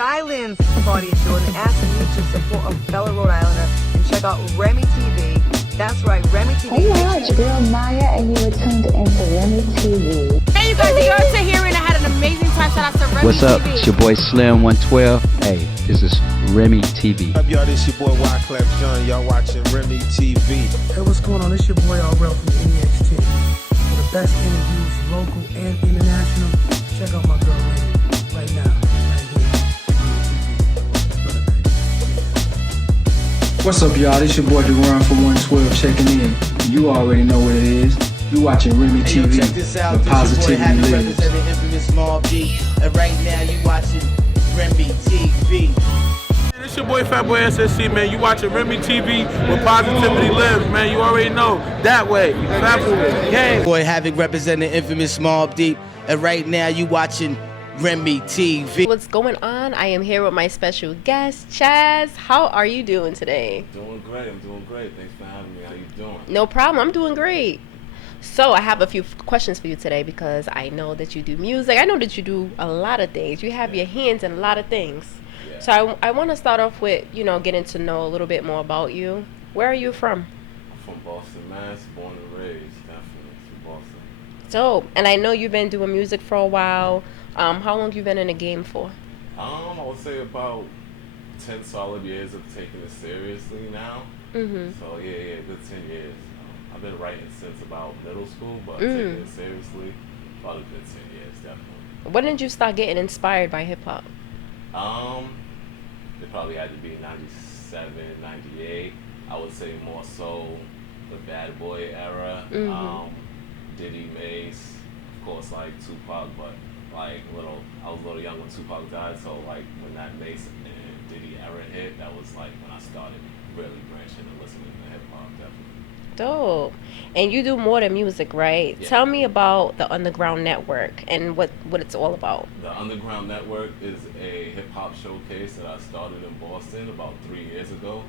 Silence, Claudia Jordan, asking you to support a fellow Rhode Islander and check out Remi TV. That's right, Remi TV. Hey y'all, it's your girl Maya, and you were tuned into Remi TV. Hey you guys, you're to hearing. I had an amazing time. Shout out to Remi What's up? TV. It's your boy Slim 112. Hey, this is Remi TV. What's up, y'all? This your boy Wyclef John. Y'all watching Remi TV. Hey, what's going on? It's your boy RL from NEXT. For the best interviews, local and international, check out my girl Remi right now, right here. What's up, y'all? This your boy Deron from 112 checking in. You already know what it is. You watching Remi TV. Yo, check this out. The positivity lives. Representing Infamous Mob D, and right now you watching Remi TV. It's your boy Fatboy SSC, man. You watching Remi TV where positivity lives, man. You already know that way. Fatboy, gang. Boy Havoc representing Infamous Mob D, and right now you watching Remi TV. What's going on? I am here with my special guest, Chaz. How are you doing today? Doing great. I'm doing great. Thanks for having me. How you doing? No problem. I'm doing great. So I have a few questions for you today because I know that you do music. I know that you do a lot of things. You have your hands in a lot of things. Yeah. So I want to start off with, getting to know a little bit more about you. Where are you from? I'm from Boston, Mass. Born and raised, definitely from Boston. So, and I know you've been doing music for a while. How long you been in the game for? I would say about 10 solid years of taking it seriously now. Mm-hmm. So yeah, good 10 years. I've been writing since about middle school, but taking it seriously, about a good 10 years, definitely. When did you start getting inspired by hip hop? It probably had to be 97, 98. I would say more so the Bad Boy era. Diddy, Mace, of course, like Tupac, but like I was a little young when Tupac died, so like when that Mace and Diddy era hit, that was like when I started really branching and listening to hip hop, definitely. Dope. And you do more than music, right? Yeah. Tell me about the Underground Network and what it's all about. The Underground Network is a hip hop showcase that I started in Boston about 3 years ago.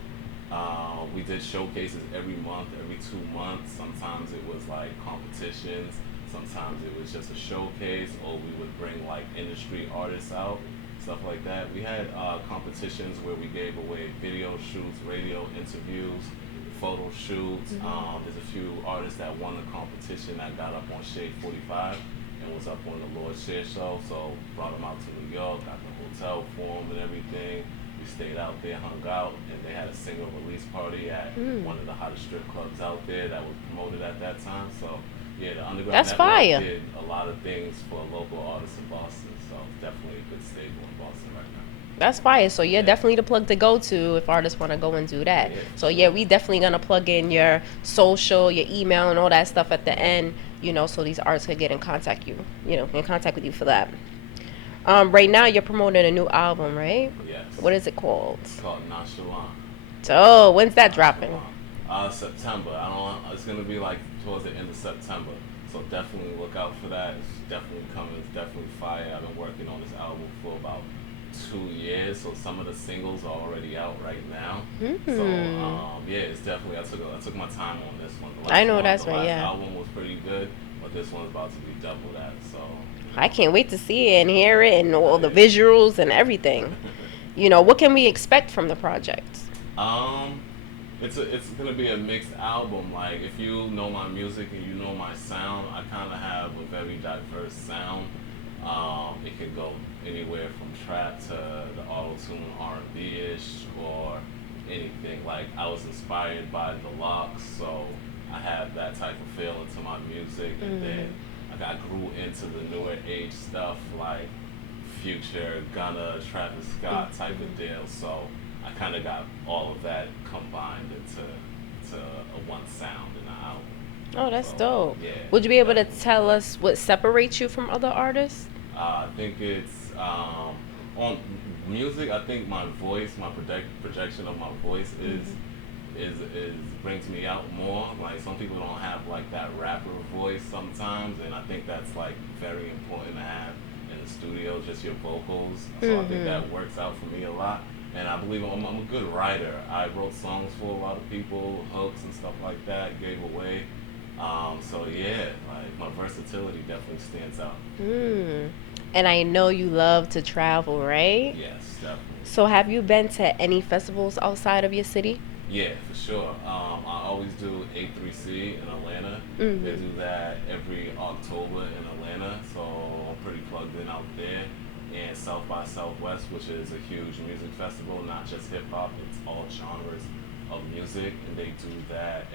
We did showcases every month, every 2 months. Sometimes it was like competitions. Sometimes it was just a showcase, or we would bring like industry artists out, stuff like that. We had competitions where we gave away video shoots, radio interviews, photo shoots. There's a few artists that won the competition that got up on Shade 45 and was up on the Lord Share Show. So brought them out to New York, got the hotel for them and everything. We stayed out there, hung out, and they had a single release party at one of the hottest strip clubs out there that was promoted at that time. So yeah, the Underground That's Network fire. did a lot of things for local artists in Boston. So definitely a good staple in Boston right now. That's fire. So you're definitely the plug to go to if artists want to go and do that. Yeah. So yeah, we definitely gonna plug in your social, your email, and all that stuff at the end. So these artists could get in contact with you for that. Right now you're promoting a new album, right? Yes. What is it called? It's called Nonchalant. So when's that dropping? September. I don't know. It's gonna be like towards the end of September. So definitely look out for that. It's definitely coming. It's definitely fire. I've been working on this album for about 2 years, so some of the singles are already out right now. So yeah, it's definitely I took my time on this one. The last album was pretty good, but this one's about to be double that. So I can't wait to see it and hear it and all the visuals and everything. What can we expect from the project? It's gonna be a mixed album. Like if you know my music and you know my sound, I kind of have a very diverse sound. It can go anywhere from trap to the auto-tune R&B-ish or anything. Like I was inspired by the Locks, so I have that type of feel into my music, and then I grew into the newer age stuff like Future, Gunna, Travis Scott type of deal. So I kind of got all of that combined into a one sound in the album. Oh, that's dope. Yeah, Would you be able to tell us what separates you from other artists? I think it's on music. I think my voice, my projection of my voice is brings me out more. Like some people don't have like that rapper voice sometimes, and I think that's like very important to have in the studio, just your vocals. So I think that works out for me a lot. And I believe I'm a good writer. I wrote songs for a lot of people, hooks and stuff like that, gave away. So yeah, like my versatility definitely stands out. And I know you love to travel, right? Yes, definitely. So have you been to any festivals outside of your city? Yeah, for sure. I always do A3C in Atlanta. They do that every October in Atlanta, so I'm pretty plugged in out there. And South by Southwest, which is a huge music festival, not just hip hop, it's all genres of music, and they do that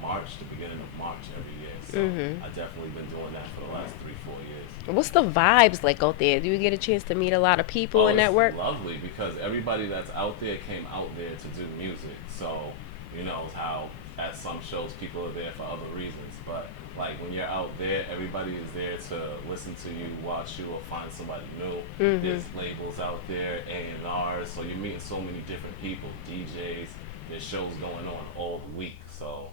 March, the beginning of March every year. So I've definitely been doing that for the last 3-4 years. What's the vibes like out there? Do you get a chance to meet a lot of people and network? It's lovely because everybody that's out there came out there to do music. So, you know how at some shows people are there for other reasons. But like when you're out there, everybody is there to listen to you, watch you, or find somebody new. There's labels out there, A&Rs, so you're meeting so many different people, DJs. There's shows going on all week. So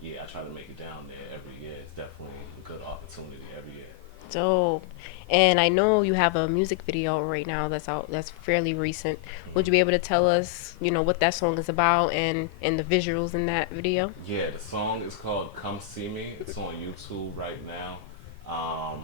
yeah, I try to make it down there every year. It's definitely a good opportunity every year. Dope. And I know you have a music video right now that's out, that's fairly recent. Would you be able to tell us, what that song is about and the visuals in that video? Yeah, the song is called Come See Me. It's on YouTube right now. I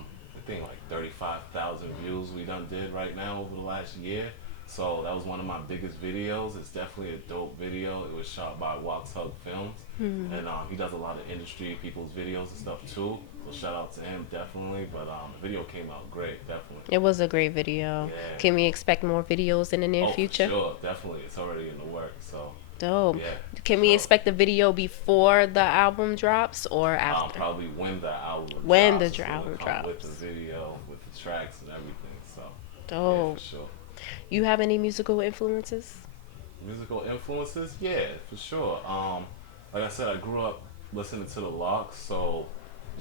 think like 35,000 views we done did right now over the last year. So that was one of my biggest videos. It's definitely a dope video. It was shot by Wax Hug Films. And he does a lot of industry people's videos and stuff too. So shout out to him, definitely. But the video came out great, definitely. It was a great video. Yeah. Can we expect more videos in the near future? Sure, definitely. It's already in the works, so. Dope. Yeah, Can we expect the video before the album drops or after? Probably when the album drops. When the It's gonna album come drops. with the video, with the tracks and everything, so. Dope. Yeah, for sure. You have any musical influences? Musical influences? Yeah, for sure. Like I said, I grew up listening to the Locks, so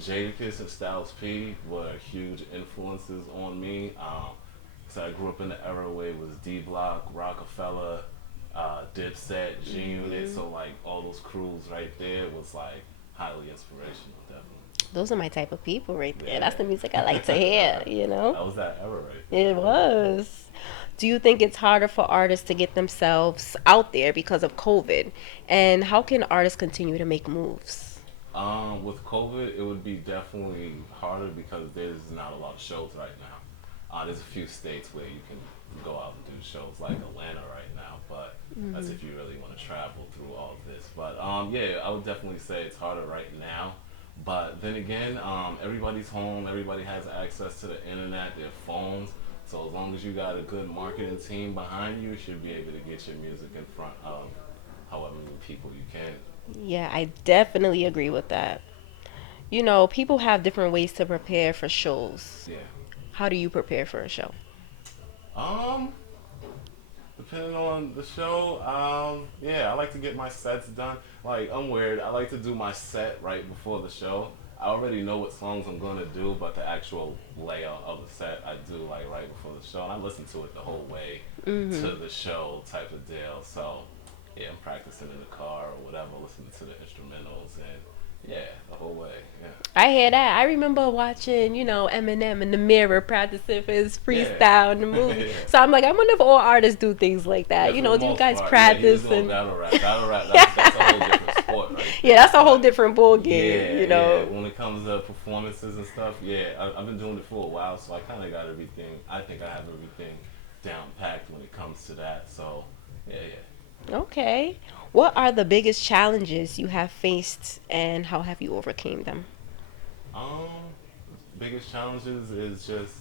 Jadakiss and Styles P were huge influences on me. So I grew up in the era where it was D Block, Rockefeller, Dipset, G Unit, so like all those crews right there was like highly inspirational, definitely. Those are my type of people right there. Yeah. That's the music I like to hear, That was that era right there. It was. Do you think it's harder for artists to get themselves out there because of COVID? And how can artists continue to make moves? With COVID, it would be definitely harder because there's not a lot of shows right now. There's a few states where you can go out and do shows, like Atlanta right now, but that's if you really want to travel through all of this. But yeah, I would definitely say it's harder right now. But then again, everybody's home, everybody has access to the internet, their phones. So as long as you got a good marketing team behind you, you should be able to get your music in front of however many people you can. Yeah, I definitely agree with that. People have different ways to prepare for shows. Yeah. How do you prepare for a show? Depending on the show, yeah, I like to get my sets done. Like, I'm weird. I like to do my set right before the show. I already know what songs I'm gonna do, but the actual layout of the set I do like right before the show, and I listen to it the whole way to the show type of deal. So yeah, I'm practicing in the car or whatever, listening to the instrumentals, and yeah, the whole way. Yeah. I hear that. I remember watching, Eminem in the mirror practicing for his freestyle in the movie. Yeah. So I'm like, I wonder if all artists do things like that. Yeah, Do you most guys part, practice? Yeah, he was doing battle rap. Battle rap, that's a whole different sport, right? Yeah, that's a whole different ball game. Yeah, yeah. When it comes to performances and stuff, yeah, I've been doing it for a while, so I kind of got everything. I think I have everything down packed when it comes to that. So, yeah. Okay. What are the biggest challenges you have faced, and how have you overcame them? Biggest challenges is just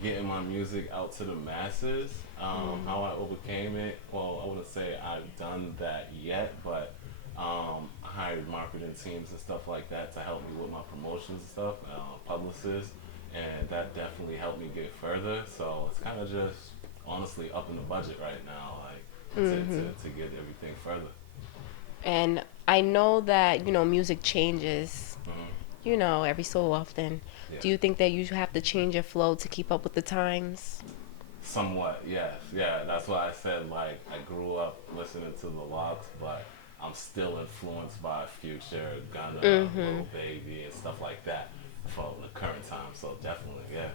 getting my music out to the masses. How I overcame it, well, I wouldn't say I've done that yet, but I hired marketing teams and stuff like that to help me with my promotions and stuff, publicists, and that definitely helped me get further. So it's kind of just honestly up in the budget right now, like to get everything further. And I know that, music changes, every so often. Yeah. Do you think that you have to change your flow to keep up with the times? Somewhat, yes. Yeah, that's why I said, like, I grew up listening to the Locks, but I'm still influenced by Future, Gunna, Lil Baby, and stuff like that for the current time. So definitely, yeah.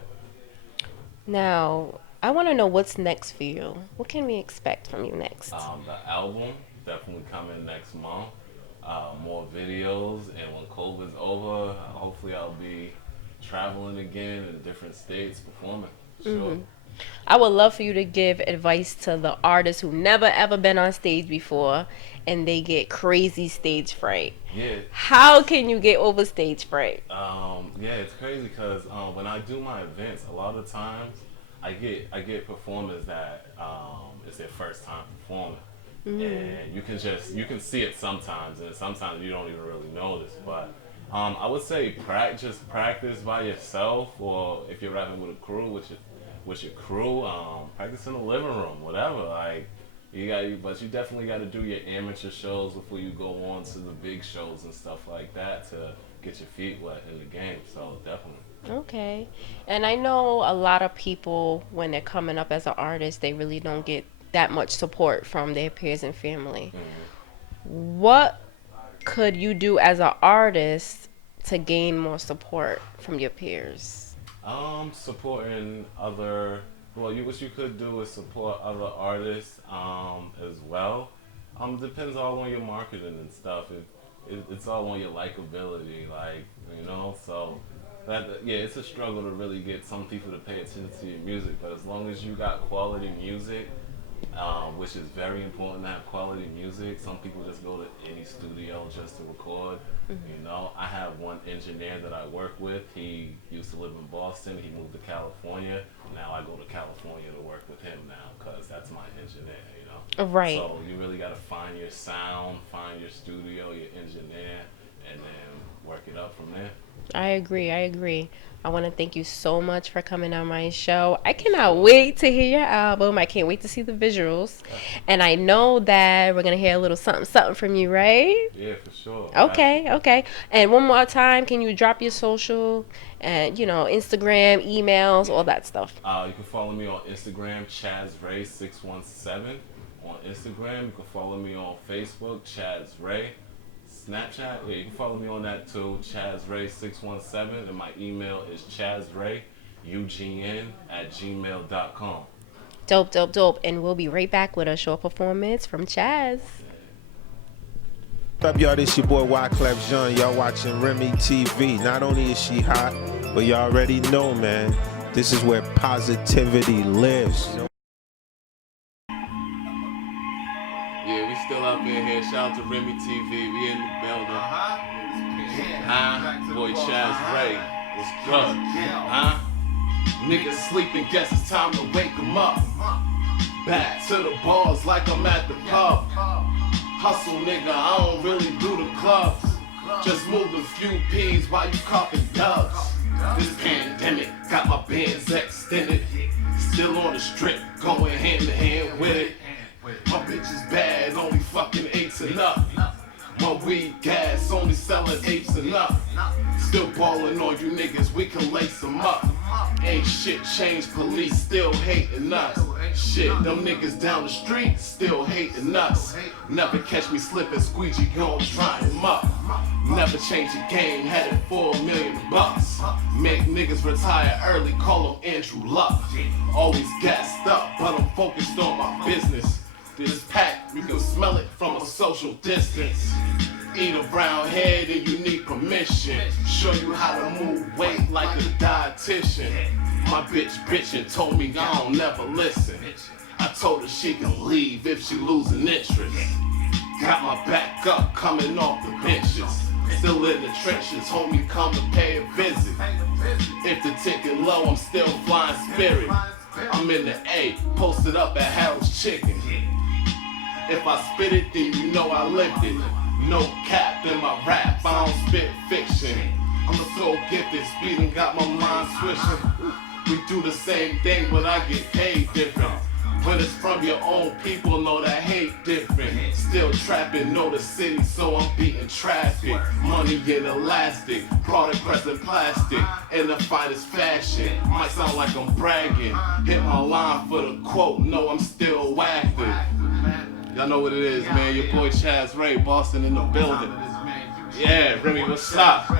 Now, I want to know what's next for you. What can we expect from you next? The album definitely coming next month. More videos, and when COVID's over, hopefully I'll be traveling again in different states, performing. Sure. I would love for you to give advice to the artists who never ever been on stage before and they get crazy stage fright. Yeah. How can you get over stage fright? Yeah, it's crazy because when I do my events, a lot of times I get performers that it's their first time performing, and you can see it sometimes, and sometimes you don't even really notice. But I would say just practice by yourself, or if you're rapping with a crew, with your crew, practice in the living room, whatever. Like but you definitely got to do your amateur shows before you go on to the big shows and stuff like that to get your feet wet in the game. So definitely. Okay. And I know a lot of people, when they're coming up as an artist, they really don't get that much support from their peers and family. What could you do as an artist to gain more support from your peers? Supporting other. Well, what you could do is support other artists as well. Depends all on your marketing and stuff. It's all on your likability, like, you know. So it's a struggle to really get some people to pay attention to your music. But as long as you got quality music, which is very important to have quality music. Some people just go to any studio just to record. You know, I have one engineer that I work with. He used to live in Boston. He moved to California. Now I go to California to work with him now because that's my engineer, you know. Right. So you really got to find your sound, find your studio, your engineer, and then work it up from there. I agree. I want to thank you so much for coming on my show. I cannot wait to hear your album. I can't wait to see the visuals. And I know that we're going to hear a little something from you, right? Yeah, for sure. Okay. And one more time, can you drop your social and, Instagram, emails, all that stuff? You can follow me on Instagram, Chaz Ray 617 on Instagram. You can follow me on Facebook, Chaz Ray. Snapchat, yeah, you can follow me on that too, Chaz Ray 617, and my email is chazrayugn@gmail.com. Dope. And we'll be right back with a short performance from Chaz. What's up, y'all? This your boy Wyclef Jean. Y'all watching Remi TV. Not only is she hot, but y'all already know, man, this is where positivity lives. Yeah, we still up in here. Shout out to Remi TV. We in the building. Boy Chaz Ray. What's good? Niggas sleeping, guess it's time to wake them up. Back to the bars like I'm at the pub. Hustle, nigga, I don't really do the clubs. Just move a few P's while you coughing dubs. This pandemic got my bands extended. Still on the strip, going hand to hand with it. My bitch is bad, only fucking 8s and up. My weed gas, only selling 8s and up. Still ballin' on you niggas, we can lace them up. Ain't shit changed, police still hating us. Shit, them niggas down the street still hating us. Never catch me slipping, squeegee gon' dry him up. Never change the game, had it for $1 million. Make niggas retire early, call him Andrew Luck. Always gassed up, but I'm focused on my business. This pack, you can smell it from a social distance. Eat a brown head and you need permission. Show you how to move weight like a dietitian. My bitch bitchin' told me I don't never listen. I told her she can leave if she losing interest. Got my back up coming off the benches. Still in the trenches, homie, come and pay a visit. If the ticket low, I'm still flying Spirit. I'm in the A, posted up at Harold's Chicken. If I spit it, then you know I lived it. No cap in my rap, I don't spit fiction. I'm so gifted, speeding got my mind swishing. We do the same thing, but I get paid different. When it's from your own people, know that hate different. Still trapping, know the city, so I'm beating traffic. Money in elastic, product pressing plastic, in the finest fashion. Might sound like I'm bragging. Hit my line for the quote, no, I'm still active. Y'all know what it is, man. Your boy Chaz Ray, Boston in the building. Yeah, Remi, what's up?